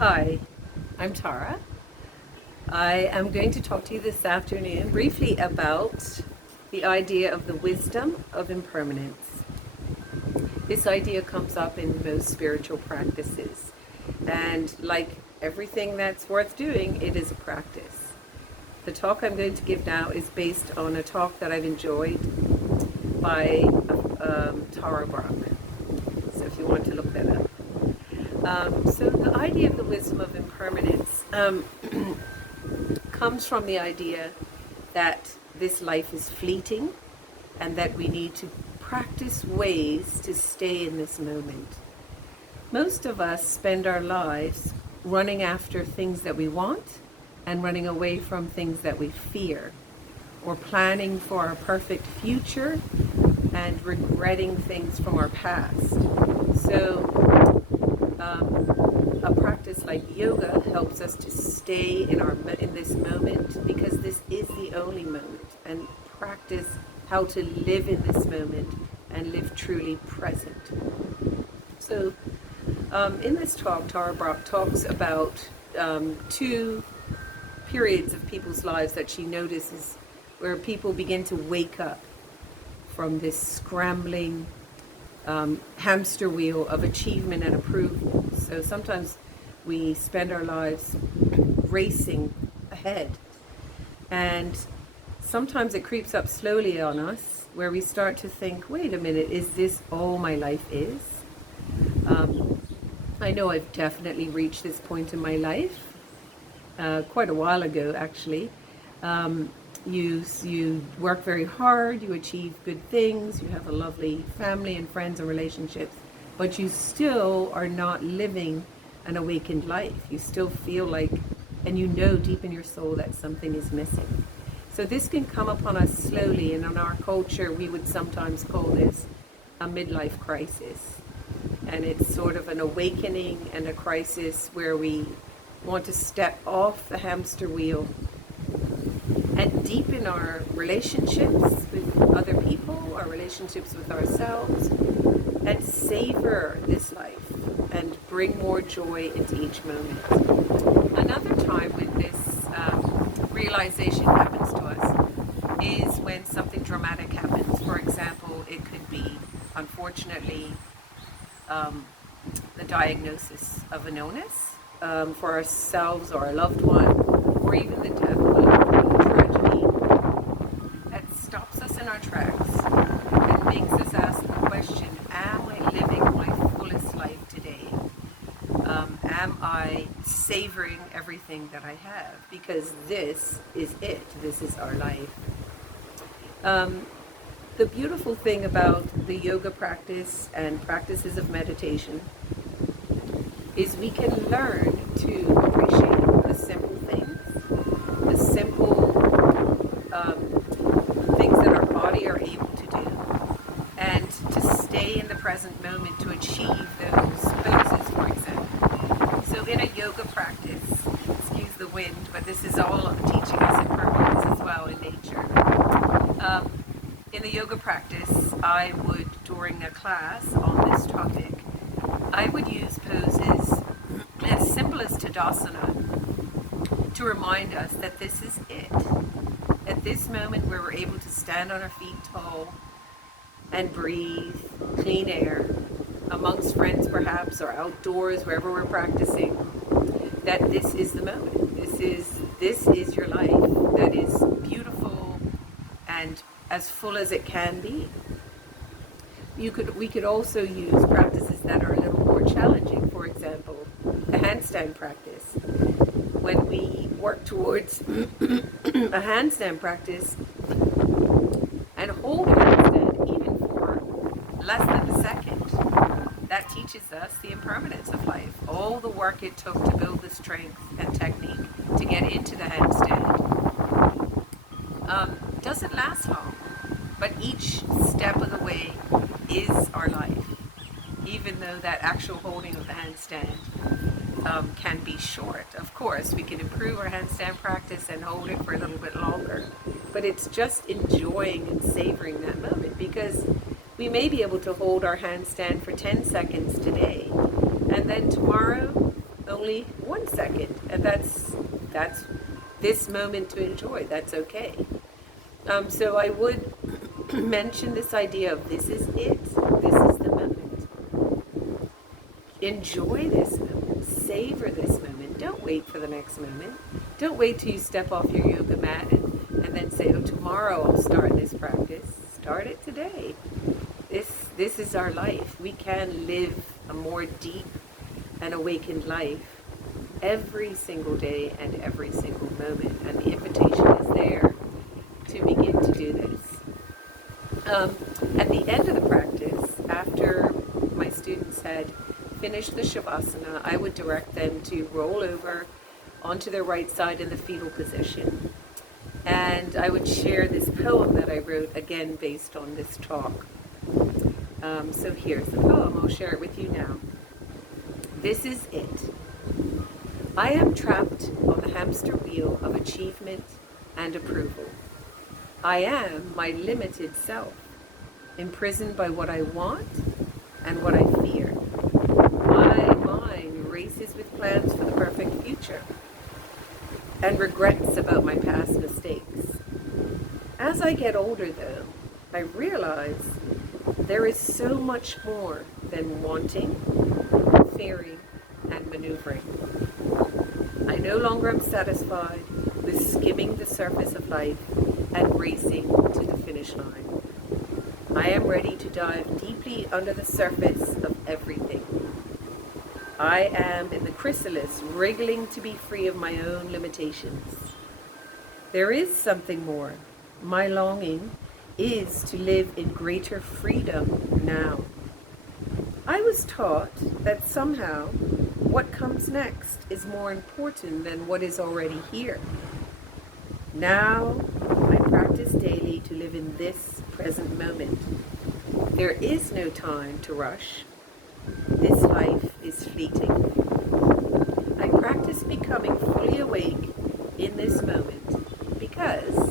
Hi, I'm Tara. I am going to talk to you this afternoon briefly about the idea of the wisdom of impermanence. This idea comes up in most spiritual practices, and like everything that's worth doing, it is a practice. The talk I'm going to give now is based on a talk that I've enjoyed by Tara Brach. So if you want to look that up. So the idea of the wisdom of impermanence comes from the idea that this life is fleeting and that we need to practice ways to stay in this moment. Most of us spend our lives running after things that we want and running away from things that we fear, or planning for a perfect future and regretting things from our past. So a practice like yoga helps us to stay in this moment, because this is the only moment, and practice how to live in this moment and live truly present. So in this talk, Tara Brach talks about two periods of people's lives that she notices where people begin to wake up from this scrambling hamster wheel of achievement and approval. So sometimes we spend our lives racing ahead, and sometimes it creeps up slowly on us where we start to think, wait a minute, is this all my life is? I know I've definitely reached this point in my life quite a while ago, actually. You work very hard, you achieve good things, you have a lovely family and friends and relationships, but you still are not living an awakened life. You still feel like, and you know deep in your soul that something is missing. So this can come upon us slowly, and in our culture we would sometimes call this a midlife crisis. And it's sort of an awakening and a crisis where we want to step off the hamster wheel and deepen our relationships with other people, our relationships with ourselves, and savor this life and bring more joy into each moment. Another time when this realization happens to us is when something dramatic happens. For example, it could be, unfortunately, the diagnosis of an illness for ourselves or a loved one, or even the death of a loved one, tragedy that stops us in our tracks and makes us ask the question, am I living my fullest life today? Am I savoring everything that I have? Because this is it. This is our life. The beautiful thing about the yoga practice and practices of meditation is we can learn to appreciate the simple things, the simple things that our body are able to do, and to stay in the present moment to achieve those poses, for example. So in a yoga practice, excuse the wind, but this is all teaching us impermanence as well in nature. In the yoga practice, I would, during a class on this topic, I would use poses as simple as Tadasana to remind us that this is it. At this moment where we're able to stand on our feet tall and breathe clean air, amongst friends perhaps, or outdoors, wherever we're practicing, that this is the moment. This is your life that is beautiful and as full as it can be. We could also use practices that are a little more challenging. For example, the handstand practice. When we work towards a handstand practice and hold a handstand even for less than a second, that teaches us the impermanence of life. All the work it took to build the strength and technique to get into the handstand doesn't last long, but each step of the way is our life, even though that actual holding of the handstand can be short. Of course, we can improve our handstand practice and hold it for a little bit longer, but it's just enjoying and savoring that moment, because we may be able to hold our handstand for 10 seconds today, and then tomorrow only 1 second, and that's this moment to enjoy. That's okay. So I would mention this idea of this is it. This is the moment. Enjoy this moment. Savor this moment. Don't wait for the next moment. Don't wait till you step off your yoga mat and then say, oh, tomorrow I'll start this practice. Start it today. This is our life. We can live a more deep and awakened life every single day and every single moment. And the invitation is there to begin to do this. At the end of the practice, after my students had finished the Shavasana, I would direct them to roll over onto their right side in the fetal position. And I would share this poem that I wrote, again, based on this talk. So here's the poem. I'll share it with you now. This is it. I am trapped on the hamster wheel of achievement and approval. I am my limited self, imprisoned by what I want and what I fear. My mind races with plans for the perfect future and regrets about my past mistakes. As I get older, though, I realize there is so much more than wanting, fearing, and maneuvering. I no longer am satisfied with skimming the surface of life and racing to the finish line. I am ready to dive deeply under the surface of everything. I am in the chrysalis, wriggling to be free of my own limitations. There is something more. My longing is to live in greater freedom now. I was taught that somehow what comes next is more important than what is already here. Now I practice daily to live in this present moment. There is no time to rush. This life is fleeting. I practice becoming fully awake in this moment because